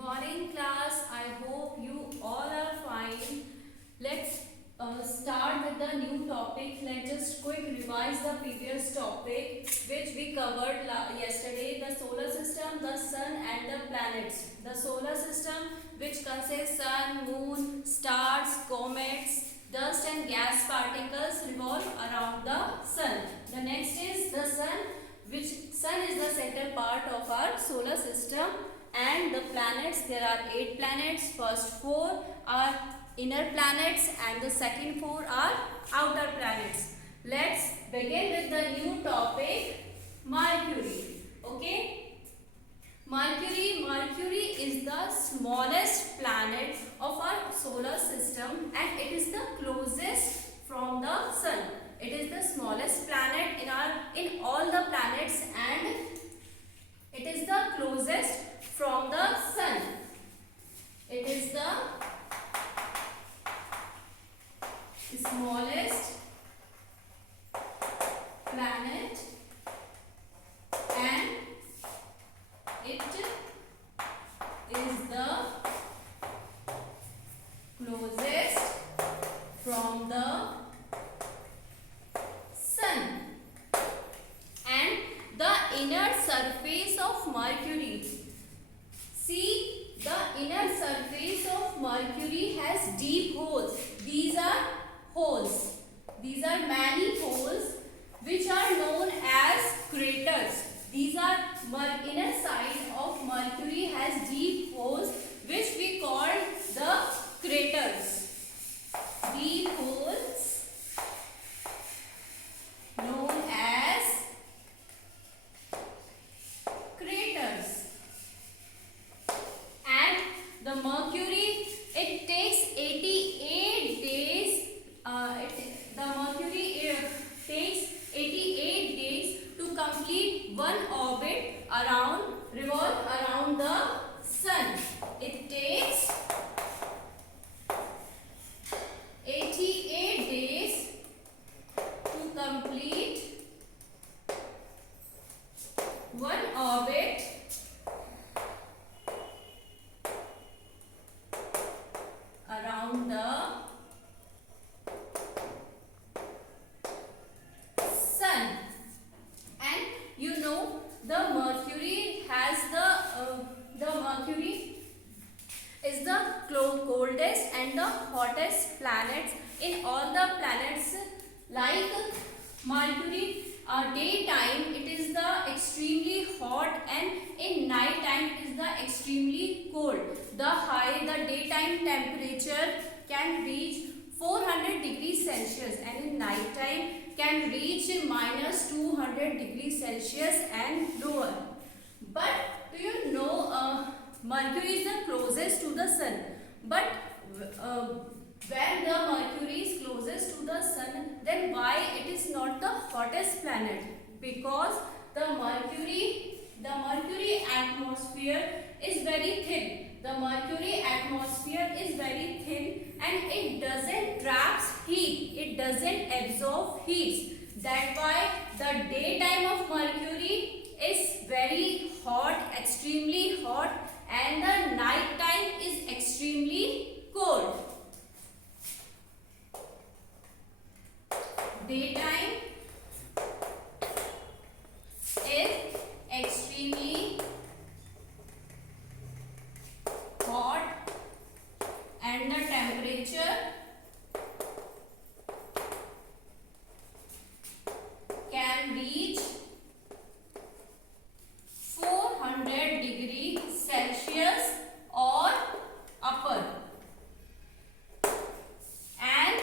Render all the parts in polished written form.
morning class. I hope you all are fine. Let's start with the new topic. Let's just quick revise the previous topic which we covered yesterday, the solar system, the sun and the planets. The solar system which consists sun, moon, stars, comets, dust and gas particles revolve around the sun. The next is the sun, which sun is the center part of our solar system. And the planets, there are 8 planets. First 4 are inner planets and the second 4 are outer planets. Let's begin with the new topic, Mercury. Okay, Mercury is the smallest planet of our solar system and it is the closest from the sun. It is the smallest planet in all the planets and it is the closest from the sun. It is the smallest planet and it is the closest from the sun. And the inner surface of Mercury. See, the inner surface of Mercury has deep holes. These are holes. These are many holes which are known as craters. These are inner side of Mercury has deep holes which we call the craters. Deep holes known as craters. And the Mercury, it takes 88 days. The Mercury takes 88 days to complete one orbit revolve around the sun. It takes 88 days to complete one orbit around the sun. And you know the Mercury has the Mercury is the coldest and the hottest planets in all the planets. Like Mercury, daytime it is the extremely hot and in night time it is the extremely cold. The daytime temperature can reach 400 degrees Celsius and in night time can reach minus 200 degrees Celsius and lower. But do you know Mercury is the closest to the sun, but when the Mercury is closest to the sun, then why it is not the hottest planet? Because the Mercury atmosphere is very thin. The Mercury atmosphere is very thin and it doesn't trap heat. It doesn't absorb heat. That's why the daytime of Mercury is very hot, extremely hot, and the night time is extremely cold. Daytime is extremely hot and the temperature can reach 400 degrees Celsius or upper. And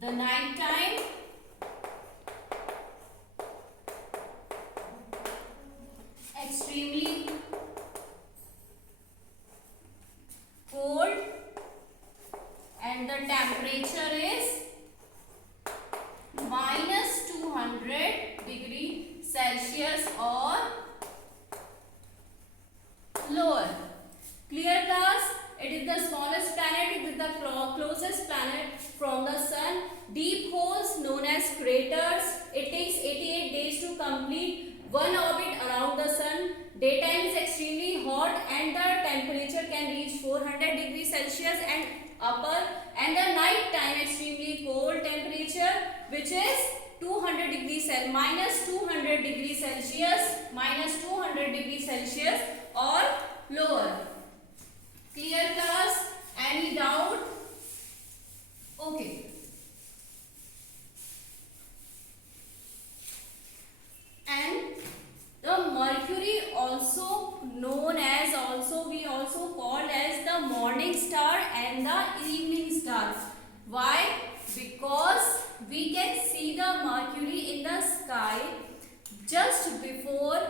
the night time extremely cold and the temperature is minus 200 degrees Celsius or lower. Clear class? It is the smallest planet, it is the closest planet from the sun. Deep holes known as craters. It takes 88 days to complete one orbit around the sun. Daytime is extremely hot and the temperature can reach 400 degrees Celsius and upper, and the night time extremely cold temperature which is 200 degrees Celsius, minus 200 degrees Celsius, minus 200 degrees Celsius or lower. Clear class? Any doubt? Okay. And the mercury also known as, we also called as the morning star and the evening star. Why? Because we can see the mercury in the sky just before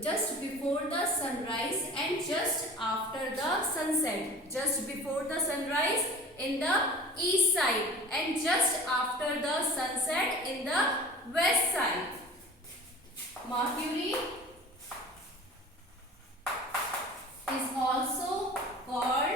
the sunrise and just after the sunset. Just before the sunrise in the east side and just after the sunset in the west side. Mercury is also called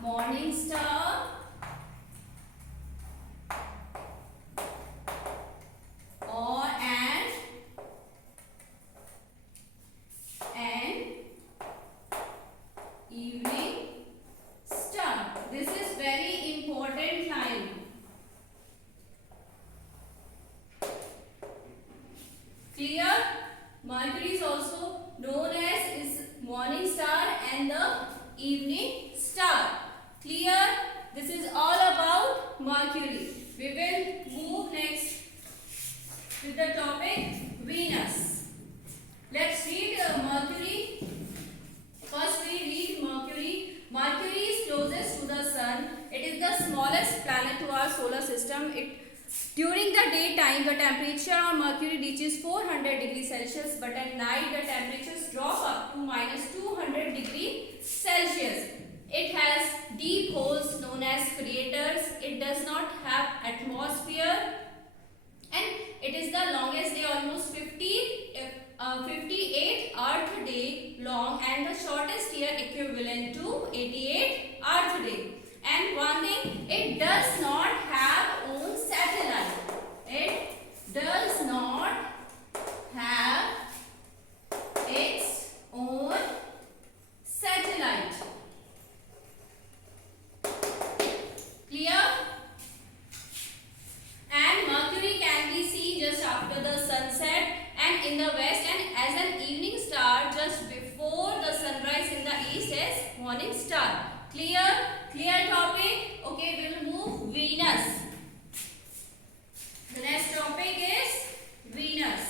morning star or an evening star. This is very important line. Clear? Mercury is also known as is morning star and the evening star. Clear? This is all about Mercury. We will move next with the topic Venus. Let's read Mercury. First we read Mercury. Mercury is closest to the sun. It is the smallest planet to our solar system. During the daytime, the temperature on Mercury reaches 400 degrees Celsius, but at night the temperatures drop up to minus 200 degrees Celsius. It has deep holes known as craters. It does not have atmosphere, and it is the longest day, almost 58 Earth day long, and the shortest year equivalent to 88 Earth day. And one thing, it does not have own satellite. It does not have its own satellite. Clear? And Mercury can be seen just after the sunset and in the west, and as an evening star just before the sunrise in the east as morning star. Clear? Clear topic? Okay, we will move Venus. The next topic is Venus.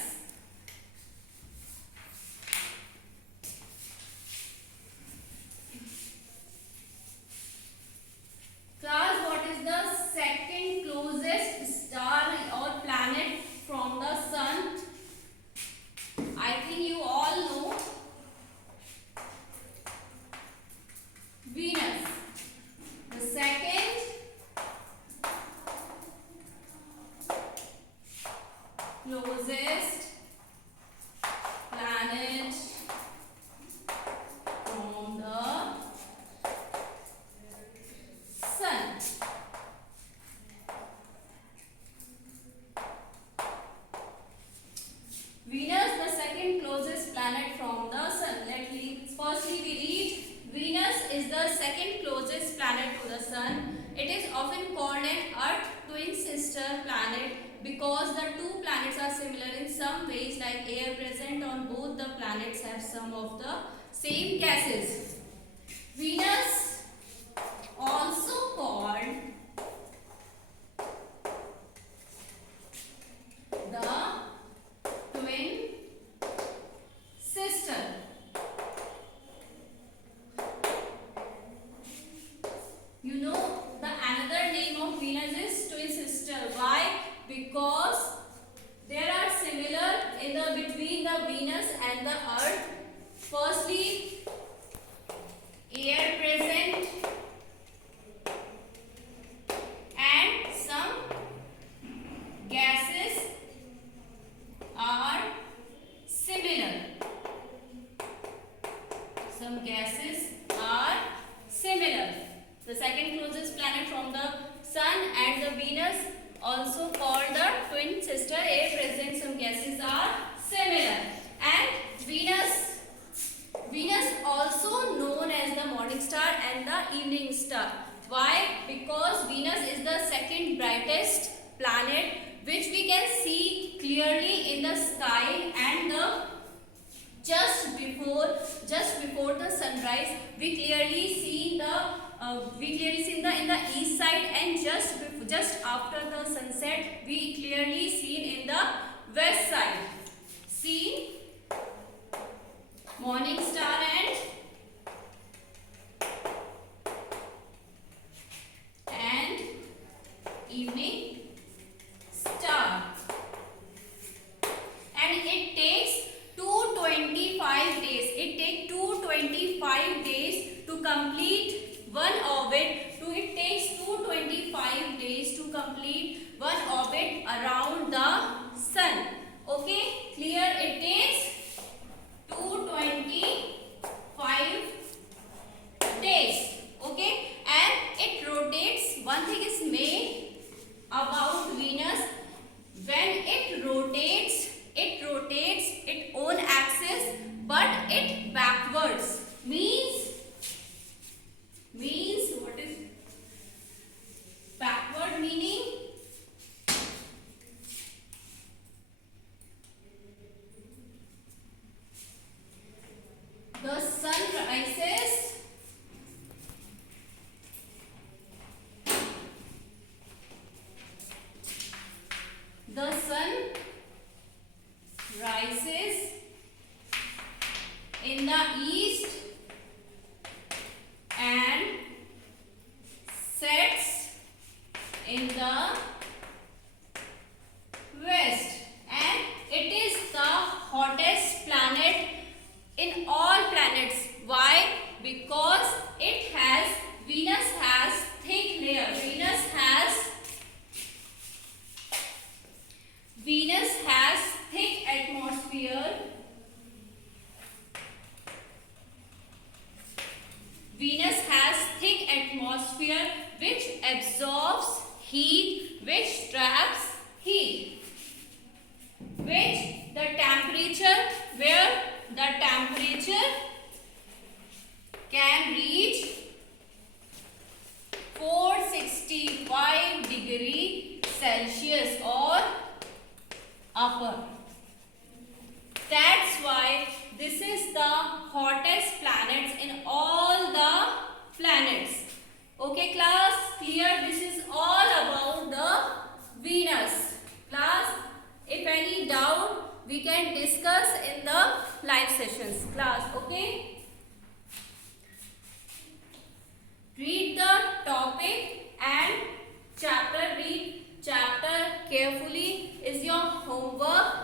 Class, what is the second closest star or planet from the sun? I think you all know Venus. The second closest planet from the sun. Venus, the second closest planet from the sun. Firstly we read Venus is the second closest planet to the sun. It is often called an Earth twin sister planet because the two planets are similar in some ways, like air present on both the planets have some of the same gases. Venus, also called the twin sister. You know the another name of Venus is twin sister. Why? Because there are similar in the between the Venus and the Earth. Firstly, air present and some gases are similar. Some gases are similar. The second closest planet from the sun and the Venus, also called the twin sister, air present, some gases are similar. And Venus planet which we can see clearly in the sky, and the just before the sunrise we clearly see the in the east side, and just after the sunset we clearly seen in the west side. See morning star and evening star, and it takes 225 days. It takes 225 days to complete one orbit. It takes 225 days to complete one orbit around the sun. Okay, clear? It takes 225 days. Okay, and it rotates. One thing is made about Venus. When it rotates its own axis, but it backwards. Means what is backward meaning? The sun rises in the east and sets in the west, and it is the hottest planet in all planets. Why? Because Venus has thick layer. Venus has thick atmosphere. Venus has thick atmosphere which absorbs heat, which traps heat, where the temperature can reach 465 degree Celsius or upper. That's why this is the hottest planets in all the planets. Okay class, clear? This is all about the Venus. Class, if any doubt we can discuss in the live sessions. Class, okay? Read the topic and read chapter carefully is your homework.